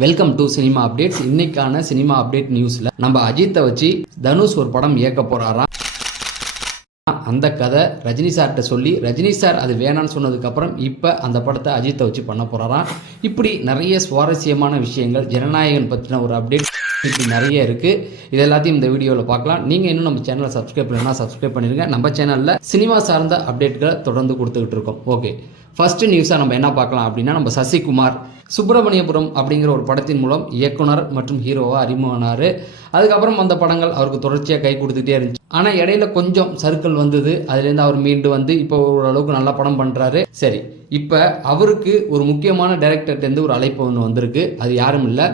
Welcome to cinema updates. இன்னைக்கான cinema update நியூஸ்ல நம்ம அஜித்தை வச்சு தனுஷ் ஒரு படம் இயக்க போறாராம். அந்த கதை ரஜினி சார்கிட்ட சொல்லி ரஜினி சார் அது வேணான்னு சொன்னதுக்கு அப்புறம் இப்ப அந்த படத்தை அஜித்தை வச்சு பண்ண போறாராம். இப்படி நிறைய சுவாரஸ்யமான விஷயங்கள், ஜனநாயகன் பற்றின ஒரு அப்டேட் இப்படி நிறைய இருக்கு. இது எல்லாத்தையும் இந்த வீடியோவில் பார்க்கலாம். நீங்க இன்னும் நம்ம சேனலை சப்ஸ்கிரைப் பண்ணலாம், சப்ஸ்கிரைப் பண்ணிருங்க. நம்ம சேனல்ல சினிமா சார்ந்த அப்டேட்களை தொடர்ந்து கொடுத்துக்கிட்டு இருக்கோம். ஓகே, ஃபர்ஸ்ட் நியூஸா நம்ம என்ன பார்க்கலாம் அப்படின்னா, நம்ம சசிகுமார் சுப்பிரமணியபுரம் அப்படிங்கிற ஒரு படத்தின் மூலம் இயக்குனர் மற்றும் ஹீரோவாக அறிமுகமானார். அதுக்கப்புறம் அந்த படங்கள் அவருக்கு தொடர்ச்சியாக கை கொடுத்துட்டே இருந்துச்சு. ஆனால் இடையில கொஞ்சம் சர்க்கிள் வந்தது. அதுலேருந்து அவர் மீண்டு வந்து இப்போ ஓரளவுக்கு நல்ல படம் பண்ணுறாரு. சரி, இப்போ அவருக்கு ஒரு முக்கியமான டைரக்டர்கிட்டேருந்து ஒரு அழைப்பு ஒன்று வந்திருக்கு. அது யாரும் இல்லை,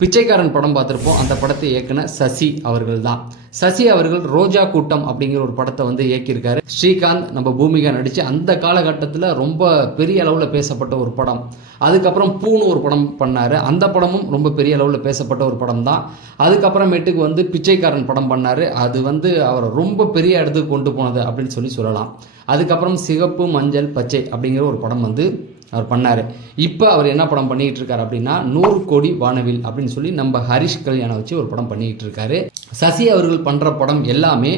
பிச்சைக்காரன் படம் பார்த்துருப்போம். அந்த படத்தை இயக்குன சசி அவர்கள் தான். சசி அவர்கள் ரோஜா கூட்டம் அப்படிங்கிற ஒரு படத்தை வந்து இயக்கியிருக்காரு. ஸ்ரீகாந்த் நம்ம பூமிகா நடித்து அந்த காலகட்டத்தில் ரொம்ப பெரிய அளவில் பேசப்பட்ட ஒரு படம். அதுக்கப்புறம் பூன்னு ஒரு படம் பண்ணார். அந்த படமும் ரொம்ப பெரிய அளவில் பேசப்பட்ட ஒரு படம் தான். அதுக்கப்புறமேட்டுக்கு வந்து பிச்சைக்காரன் படம் பண்ணார். அது வந்து அவரை ரொம்ப பெரிய இடத்துக்கு கொண்டு போனது அப்படின்னு சொல்லலாம். அதுக்கப்புறம் சிகப்பு மஞ்சள் பச்சை அப்படிங்கிற ஒரு படம் வந்து அவர் பண்ணார். இப்போ அவர் என்ன படம் பண்ணிக்கிட்டு இருக்காரு அப்படின்னா, 100 கோடி வானவில் அப்படின்னு சொல்லி நம்ம ஹரிஷ் கல்யாணம் வச்சு ஒரு படம் பண்ணிக்கிட்டு இருக்காரு. சசி அவர்கள் பண்ணுற படம் எல்லாமே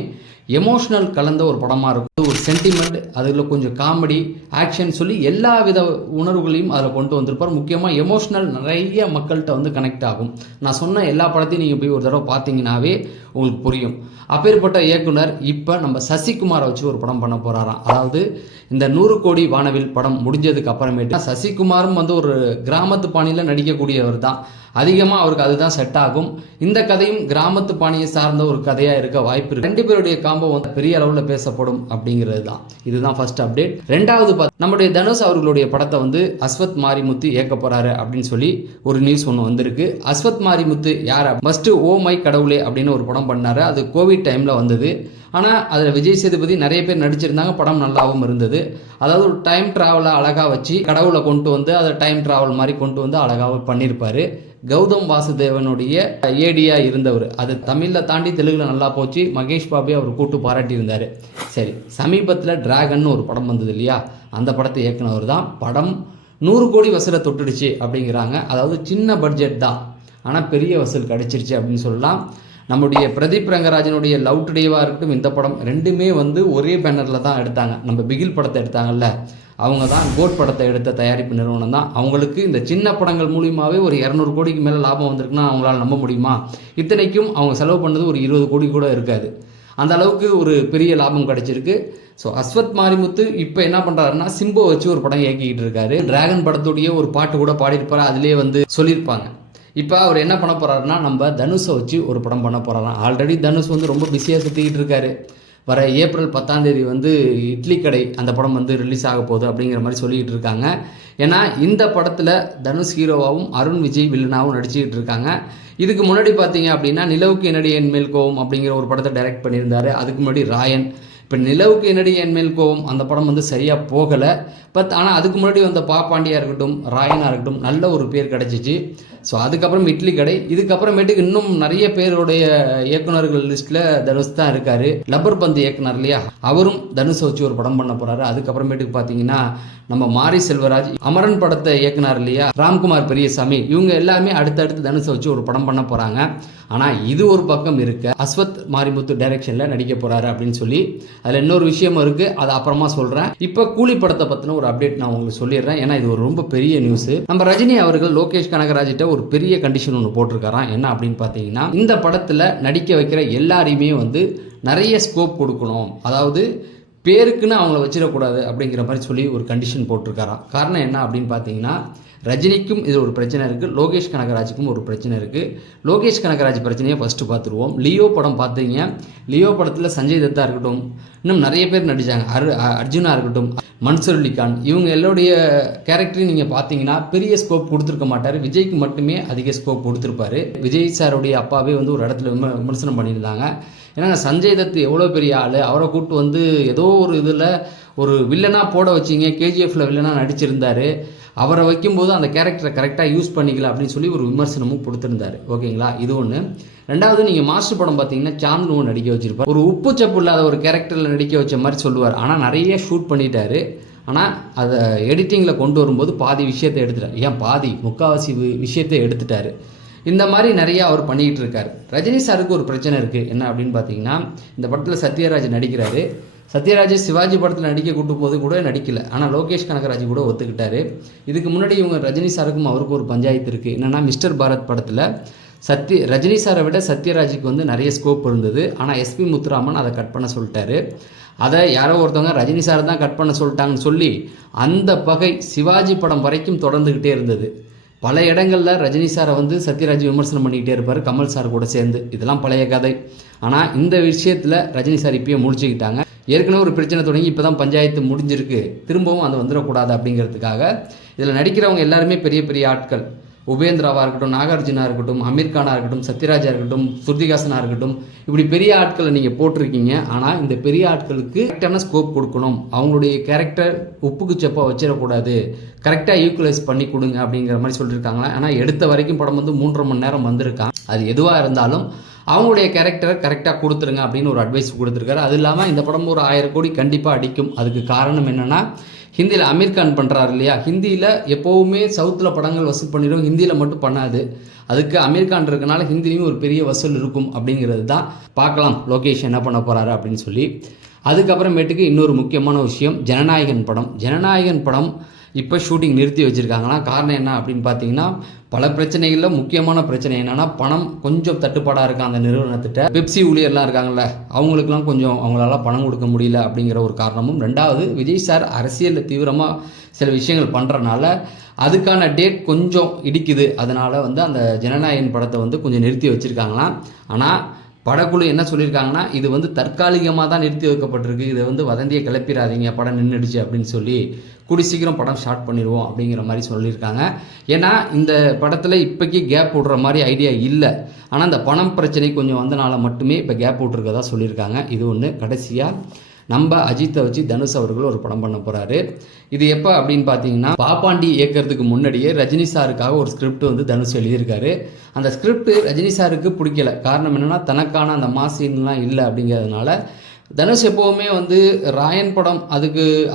எமோஷ்னல் கலந்த ஒரு படமாக இருக்கும். ஒரு சென்டிமெண்ட், அதில் கொஞ்சம் காமெடி, ஆக்ஷன் சொல்லி எல்லா வித உணர்வுகளையும் அதில் கொண்டு வந்திருப்பார். முக்கியமாக எமோஷ்னல் நிறைய மக்கள்கிட்ட வந்து கனெக்ட் ஆகும். நான் சொன்ன எல்லா படத்தையும் நீங்கள் போய் ஒரு தடவை பார்த்தீங்கன்னாவே உங்களுக்கு புரியும். அப்பேற்பட்ட இயக்குனர் இப்போ நம்ம சசிகுமாரை வச்சு ஒரு படம் பண்ண போகிறாராம். அதாவது இந்த 100 கோடி வானவில் படம் முடிஞ்சதுக்கு அப்புறமேட்டு சசிகுமாரும் வந்து ஒரு கிராமத்து பாணியில் நடிக்கக்கூடியவர் தான். அதிகமாக அவருக்கு அதுதான் செட் ஆகும். இந்த கதையும் கிராமத்து பாணியை சார்ந்த ஒரு கதையாக இருக்க வாய்ப்பு இருக்கு. 2 பேருடைய காம்போ வந்து பெரிய அளவில் பேசப்படும் அப்படிங்கிறது தான். இதுதான் ஃபர்ஸ்ட் அப்டேட். ரெண்டாவது நம்முடைய தனுஷ் அவர்களுடைய படத்தை வந்து அஸ்வத் மாரிமுத்து இயக்க போறாரு அப்படின்னு சொல்லி ஒரு நியூஸ் ஒன்று வந்திருக்கு. அஸ்வத் மாரிமுத்து யார்? ஃபர்ஸ்ட் ஓ மை கடவுளே அப்படின்னு ஒரு படம் பண்ணாரு. அது கோவிட் டைமில் வந்தது. ஆனால் அதில் விஜய் சேதுபதி நிறைய பேர் நடிச்சிருந்தாங்க. படம் நல்லாவும் இருந்தது. அதாவது ஒரு டைம் ட்ராவலை அழகாக வச்சு கடவுளை கொண்டு வந்து அதை டைம் ட்ராவல் மாதிரி கொண்டு வந்து அழகாக பண்ணியிருப்பார். கௌதம் வாசுதேவனுடைய ஏடியா இருந்தவர். அது தமிழில் தாண்டி தெலுங்குல நல்லா போச்சு. மகேஷ் பாபு அவர் கூட்டு பாராட்டியிருந்தார். சரி, சமீபத்தில் டிராகன் ஒரு படம் வந்தது இல்லையா, அந்த படத்தை இயக்குனவர் தான். படம் 100 கோடி வசூலை தொட்டுடுச்சு அப்படிங்கிறாங்க. அதாவது சின்ன பட்ஜெட் தான், ஆனால் பெரிய வசூல் கிடைச்சிருச்சு அப்படின்னு சொல்லலாம். நம்முடைய பிரதீப் ரங்கராஜனுடைய லவ் டுடேவாக இருக்கட்டும், இந்த படம் ரெண்டுமே வந்து ஒரே பேனரில் தான் எடுத்தாங்க. நம்ம பிகில் படத்தை எடுத்தாங்கல்ல, அவங்க தான் கோட் படத்தை எடுத்த தயாரிப்பு நிறுவனம் தான். அவங்களுக்கு இந்த சின்ன படங்கள் மூலியமாகவே ஒரு 200 கோடிக்கு மேலே லாபம் வந்திருக்குன்னா அவங்களால நம்ப முடியுமா? இத்தனைக்கும் அவங்க செலவு பண்ணது ஒரு 20 கோடி கூட இருக்காது. அந்த அளவுக்கு ஒரு பெரிய லாபம் கிடைச்சிருக்கு. ஸோ அஸ்வத் மாரிமுத்து இப்போ என்ன பண்ணுறாருன்னா, சிம்போ வச்சு ஒரு படம் இயக்கிக்கிட்டு இருக்காரு. டிராகன் படத்துடைய ஒரு பாட்டு கூட பாடியிருப்பாரு. அதிலே வந்து சொல்லியிருப்பாங்க. இப்போ அவர் என்ன பண்ண போகிறாருன்னா, நம்ம தனுஷை வச்சு ஒரு படம் பண்ண போகிறாராம். ஆல்ரெடி தனுஷ் வந்து ரொம்ப பிஸியாக சுற்றிக்கிட்டு இருக்காரு. வர ஏப்ரல் 10ஆம் தேதி வந்து இட்லி கடை அந்த படம் வந்து ரிலீஸ் ஆக போகுது அப்படிங்கிற மாதிரி சொல்லிக்கிட்டு இருக்காங்க. ஏன்னா இந்த படத்தில் தனுஷ் ஹீரோவாகவும் அருண் விஜய் வில்லனாகவும் நடிச்சுக்கிட்டு இருக்காங்க. இதுக்கு முன்னாடி பார்த்தீங்க அப்படின்னா, நிலவுக்கு என்னடி என் மேல் கோவம் அப்படிங்கிற ஒரு படத்தை டைரக்ட் பண்ணியிருந்தாரு. அதுக்கு முன்னாடி ராயன். இப்போ நிலவுக்கு என்னடி என் மேல் கோவம் அந்த படம் வந்து சரியாக போகலை. ஆனால் அதுக்கு முன்னாடி வந்த பாண்டியா இருக்கட்டும், ராயனாக இருக்கட்டும், நல்ல ஒரு பேர் கிடச்சிச்சு. ஸோ அதுக்கப்புறம் இட்லி கடை. இதுக்கப்புறமேட்டுக்கு இன்னும் நிறைய பேருடைய இயக்குநர்கள் லிஸ்ட்டில் தனுஷ் தான் இருக்கார். லப்பர் பந்து இயக்குனர் இல்லையா, அவரும் தனுஷை வச்சு ஒரு படம் பண்ண போகிறாரு. அதுக்கப்புறமேட்டுக்கு பார்த்தீங்கன்னா, நம்ம மாரி செல்வராஜ் அமரன் படத்தை இயக்குனர் இல்லையா, ராம்குமார் பெரியசாமி, இவங்க எல்லாமே அடுத்தடுத்து தனுஷை வச்சு ஒரு படம் பண்ண போகிறாங்க. ஆனால் இது ஒரு பக்கம் இருக்க, அஸ்வத் மாரிமுத்து டைரக்ஷனில் நடிக்க போகிறாரு அப்படின்னு சொல்லி அதில் இன்னொரு விஷயமும் இருக்குது. அதை அப்புறமா சொல்கிறேன். இப்போ கூலி படத்தை பற்றின ஒரு அப்டேட் நான் உங்களுக்கு சொல்லிடுறேன். ஏன்னா இது ஒரு ரொம்ப பெரிய நியூஸ். நம்ம ரஜினி அவர்கள் லோகேஷ் கனகராஜிட்ட ஒரு பெரிய கண்டிஷன் ஒன்று போட்டிருக்காராம். என்ன அப்படின்னு பார்த்தீங்கன்னா, இந்த படத்தில் நடிக்க வைக்கிற எல்லாரையுமே வந்து நிறைய ஸ்கோப் கொடுக்கணும். அதாவது பேருக்குன்னு அவங்கள வச்சிடக்கூடாது அப்படிங்கிற மாதிரி சொல்லி ஒரு கண்டிஷன் போட்டிருக்காராம். காரணம் என்ன அப்படின்னு பார்த்தீங்கன்னா, ரஜினிக்கும் இது ஒரு பிரச்சனை இருக்குது, லோகேஷ் கனகராஜுக்கும் ஒரு பிரச்சனை இருக்குது. லோகேஷ் கனகராஜ் பிரச்சனையை ஃபஸ்ட்டு பார்த்துருவோம். லியோ படம் பார்த்தீங்க. லியோ படத்தில் சஞ்சய் தத்தா இருக்கட்டும், இன்னும் நிறைய பேர் நடித்தாங்க. அர்ஜுனா இருக்கட்டும், மன்சூர் அலிகான், இவங்க எல்லோருடைய கேரக்டரையும் நீங்கள் பார்த்தீங்கன்னா பெரிய ஸ்கோப் கொடுத்துருக்க மாட்டார். விஜய்க்கு மட்டுமே அதிக ஸ்கோப் கொடுத்துருப்பாரு. விஜய் சாருடைய அப்பாவே வந்து ஒரு இடத்துல விமர்சனம் பண்ணியிருந்தாங்க. ஏன்னா சஞ்சய் தத் எவ்வளோ பெரிய ஆள், அவரை கூப்பிட்டு வந்து ஏதோ ஒரு இதில் ஒரு வில்லனாக போட வச்சிங்க, கேஜிஎஃப்பில் வில்லனாக நடிச்சிருந்தார். அவரை வைக்கும்போது அந்த கேரக்டரை கரெக்டாக யூஸ் பண்ணிக்கல அப்படின்னு சொல்லி ஒரு விமர்சனமும் கொடுத்துருந்தாரு. ஓகேங்களா, இது ஒன்று. ரெண்டாவது, நீங்கள் மாஸ்டர் படம் பார்த்தீங்கன்னா சாந்துவும் நடிக்க வச்சிருப்பார். ஒரு உப்பு சப்பு இல்லாத ஒரு கேரக்டரில் நடிக்க வச்ச மாதிரி சொல்லுவார். ஆனால் நிறைய ஷூட் பண்ணிட்டாரு. ஆனால் அதை எடிட்டிங்கில் கொண்டு வரும்போது பாதி விஷயத்தை எடுத்துட்டார். ஏன் பாதி முக்கால்வாசி விஷயத்தை எடுத்துட்டார். இந்த மாதிரி நிறையா அவர் பண்ணிக்கிட்டு இருக்கார். ரஜினி சாருக்கு ஒரு பிரச்சனை இருக்குது. என்ன அப்படின்னு பார்த்தீங்கன்னா, இந்த படத்தில் சத்யராஜ் நடிக்கிறாரு. சத்யராஜ் சிவாஜி படத்தில் நடிக்க கூட்டும் போது கூட நடிக்கலை. ஆனால் லோகேஷ் கனகராஜ் கூட ஒத்துக்கிட்டாரு. இதுக்கு முன்னாடி இவங்க ரஜினி சாருக்கும் அவருக்கும் ஒரு பஞ்சாயத்து இருக்குது. என்னென்னா, மிஸ்டர் பாரத் படத்தில் ரஜினி சாரை விட சத்யராஜுக்கு வந்து நிறைய ஸ்கோப் இருந்தது. ஆனால் எஸ்பி முத்துராமன் அதை கட் பண்ண சொல்லிட்டாரு. அதை யாரோ ஒருத்தவங்க ரஜினி சாரை தான் கட் பண்ண சொல்லிட்டாங்கன்னு சொல்லி அந்த பகை சிவாஜி படம் வரைக்கும் தொடர்ந்துக்கிட்டே இருந்தது. பல இடங்களில் ரஜினி சாரை வந்து சத்யராஜ் விமர்சனம் பண்ணிக்கிட்டே இருப்பார், கமல் சார் கூட சேர்ந்து. இதெல்லாம் பழைய கதை. ஆனால் இந்த விஷயத்தில் ரஜினி சார் இப்பயே முடிச்சுக்கிட்டாங்க. ஏற்கனவே ஒரு பிரச்சனை தொடங்கி இப்போ தான் பஞ்சாயத்து முடிஞ்சிருக்கு. திரும்பவும் அது வந்துடக்கூடாது அப்படிங்கிறதுக்காக இதில் நடிக்கிறவங்க எல்லாருமே பெரிய பெரிய ஆட்கள். உபேந்திராவாக இருக்கட்டும், நாகார்ஜுனா இருக்கட்டும், அமீர் கானாக இருக்கட்டும், சத்யராஜா இருக்கட்டும், ஸ்ருதிஹாசனாக இருக்கட்டும், இப்படி பெரிய ஆட்களை நீங்கள் போட்டிருக்கீங்க. ஆனால் இந்த பெரிய ஆட்களுக்கு கரெக்டான ஸ்கோப் கொடுக்கணும். அவங்களுடைய கேரக்டர் உப்புக்கு செப்பாக வச்சிடக்கூடாது. கரெக்டாக ஈக்குவலைஸ் பண்ணி கொடுங்க அப்படிங்கிற மாதிரி சொல்லியிருக்காங்களா. ஆனால் எடுத்த வரைக்கும் படம் வந்து 3.5 மணி நேரம் வந்திருக்கான். அது எதுவாக இருந்தாலும் அவங்களுடைய கேரக்டரை கரெக்டாக கொடுத்துருங்க அப்படின்னு ஒரு அட்வைஸ் கொடுத்துருக்காரு. அது இல்லாமல் இந்த படம் ஒரு 1000 கோடி கண்டிப்பாக அடிக்கும். அதுக்கு காரணம் என்னென்னா, ஹிந்தியில் அமீர் கான் பண்ணுறாரு இல்லையா. ஹிந்தியில் எப்போவுமே சவுத்தில் படங்கள் வசூல் பண்ணிடும், ஹிந்தியில் மட்டும் பண்ணாது. அதுக்கு அமீர் கான் இருக்கனால ஹிந்திலையும் ஒரு பெரிய வசூல் இருக்கும் அப்படிங்கிறது தான். பார்க்கலாம் லோகேஷ் என்ன பண்ண போகிறாரு அப்படின்னு சொல்லி. அதுக்கப்புறமேட்டுக்கு இன்னொரு முக்கியமான விஷயம், ஜனநாயகன் படம். ஜனநாயகன் படம் இப்போ ஷூட்டிங் நிறுத்தி வச்சுருக்காங்கன்னா காரணம் என்ன அப்படின்னு பார்த்தீங்கன்னா, பல பிரச்சனைகளில் முக்கியமான பிரச்சனை என்னென்னா, பணம் கொஞ்சம் தட்டுப்பாடாக இருக்குது அந்த நிறுவனத்திட்ட. பெப்சி ஊழியர்லாம் இருக்காங்கள்ல, அவங்களுக்குலாம் கொஞ்சம் அவங்களால பணம் கொடுக்க முடியல அப்படிங்கிற ஒரு காரணமும். ரெண்டாவது, விஜய் சார் அரசியலில் தீவிரமாக சில விஷயங்கள் பண்ணுறனால அதுக்கான டேட் கொஞ்சம் இடிக்குது. அதனால் வந்து அந்த ஜனநாயகன் படத்தை வந்து கொஞ்சம் நிறுத்தி வச்சுருக்காங்களாம். ஆனால் படக்குழு என்ன சொல்லியிருக்காங்கன்னா, இது வந்து தற்காலிகமாக தான் நிறுத்தி வைக்கப்பட்டிருக்கு, இதை வந்து வதந்தியை கிளப்பிடாதீங்க, படம் நின்றுடுச்சு அப்படின்னு சொல்லி கூடி சீக்கிரம் படம் ஸ்டார்ட் பண்ணிடுவோம் அப்படிங்கிற மாதிரி சொல்லியிருக்காங்க. ஏன்னா இந்த படத்தில் இப்போக்கி கேப் விடுற மாதிரி ஐடியா இல்லை. ஆனால் இந்த பணம் பிரச்சனை கொஞ்சம் வந்தனால மட்டுமே இப்போ கேப் விட்ருக்கதா சொல்லியிருக்காங்க. இது ஒன்று. கடைசியாக நம்ம அஜித்தை வச்சு தனுஷ் அவர்கள் ஒரு படம் பண்ண போகிறாரு. இது எப்போ அப்படின்னு பார்த்தீங்கன்னா, பாப்பாண்டி இயக்கிறதுக்கு முன்னாடியே ரஜினி சாருக்காக ஒரு ஸ்கிரிப்ட் வந்து தனுஷ் எழுதியிருக்காரு. அந்த ஸ்கிரிப்ட் ரஜினி சாருக்கு பிடிக்கல. காரணம் என்னென்னா, தனக்கான அந்த மாசீன்லாம் இல்லை அப்படிங்கிறதுனால. தனுஷ் எப்போவுமே வந்து ராயன் படம்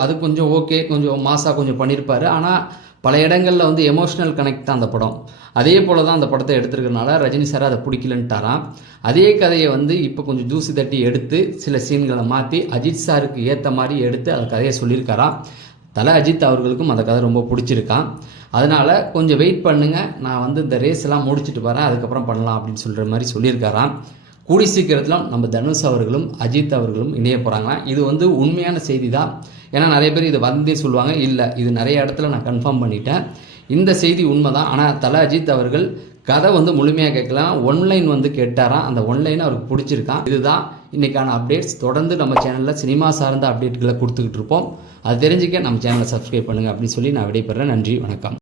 அது கொஞ்சம் ஓகே, கொஞ்சம் மாசாக கொஞ்சம் பண்ணியிருப்பார். ஆனால் பல இடங்களில் வந்து எமோஷ்னல் கனெக்ட் தான் அந்த படம். அதே போல் தான் அந்த படத்தை எடுத்துருக்கனால ரஜினி சார் அதை பிடிக்கலன்ட்டாராம். அதே கதையை வந்து இப்போ கொஞ்சம் ஜூசி தட்டி எடுத்து சில சீன்களை மாற்றி அஜித் சாருக்கு ஏற்ற மாதிரி எடுத்து அந்த கதையை சொல்லியிருக்காராம். தலை அஜித் அவர்களுக்கும் அந்த கதை ரொம்ப பிடிச்சிருக்கான். அதனால் கொஞ்சம் வெயிட் பண்ணுங்கள், நான் வந்து இந்த ரேஸ் எல்லாம் முடிச்சுட்டு வரேன், அதுக்கப்புறம் பண்ணலாம் அப்படின்னு சொல்கிற மாதிரி சொல்லியிருக்காராம். கூடி சீக்கிரத்தில் நம்ம தனுஷ் அவர்களும் அஜித் அவர்களும் இணைய போகிறாங்களாம். இது வந்து உண்மையான செய்தி தான். ஏன்னா நிறைய பேர் இதை வந்தே சொல்லுவாங்க. இல்லை, இது நிறைய இடத்துல நான் கன்ஃபார்ம் பண்ணிட்டேன், இந்த செய்தி உண்மை தான். ஆனால் தலை அஜித் அவர்கள் கதை வந்து முழுமையாக கேட்கலாம், ஒன்லைன் வந்து கேட்டாராம். அந்த ஒன்லைன் அவருக்கு பிடிச்சிருக்கான். இதுதான் இன்றைக்கான அப்டேட்ஸ். தொடர்ந்து நம்ம சேனலில் சினிமா சார்ந்த அப்டேட்களை கொடுத்துக்கிட்டு இருப்போம். அது தெரிஞ்சுக்க நம்ம சேனலை சப்ஸ்கிரைப் பண்ணுங்கள் அப்படின்னு சொல்லி நான் விடைபெறேன். நன்றி, வணக்கம்.